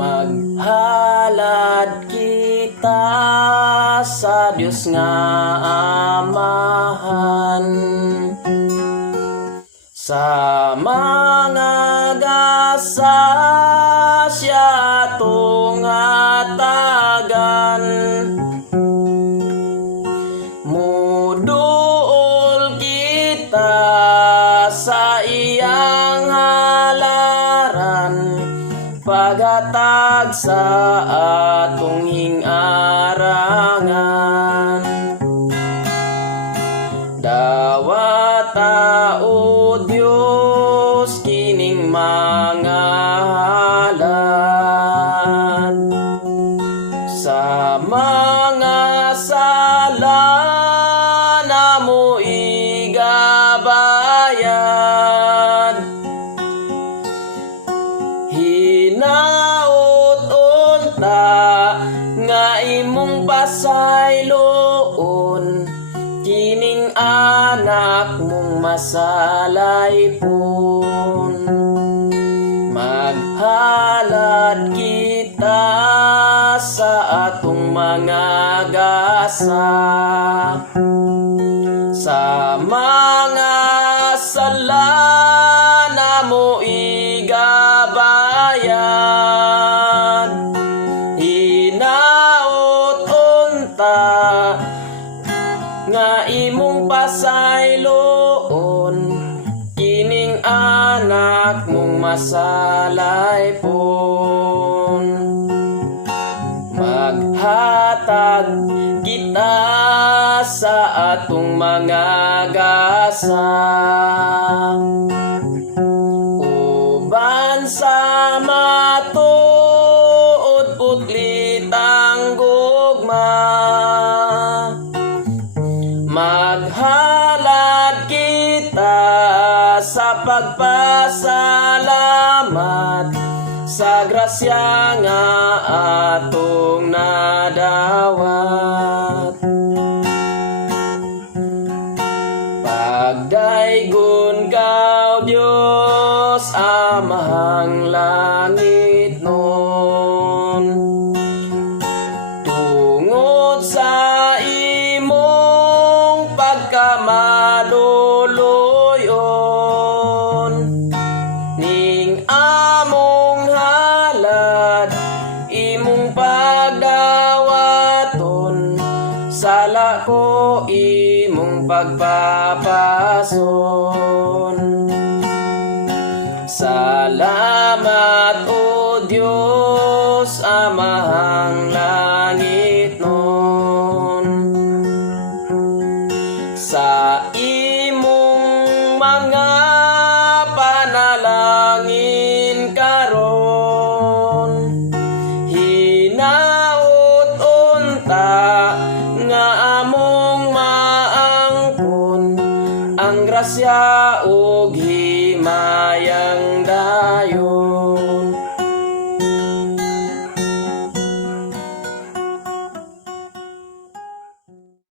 Maghalad kita sa Dios nga Amahan, sa mga gasa siya tungatagan. Muduol kita sa iyang halaran, paghatag sa atong hingarangan. Dawata o Dios kining mga halad, sa mga sala namo igabayad. Hinaot unta nga imong pasayloon, kining anak mong masalaypon. Maghalad kita sa atong mga gasa, sa mga sala namo igabayad. Hinaot unta nga imong pasayloon, kining anak mong masalaypon. Maghatag kita sa atong mga gasa, uban sa matuod putlitang gugma. Maghalad kita sa pagpasalamat sa grasya nga atong nadawat. Pagdaygon ka, Dios Amahang langit nun, tungod sa imong pagkamaluluyon, ning among halad imong pagdawaton, sala ko imong pagpapason. Sala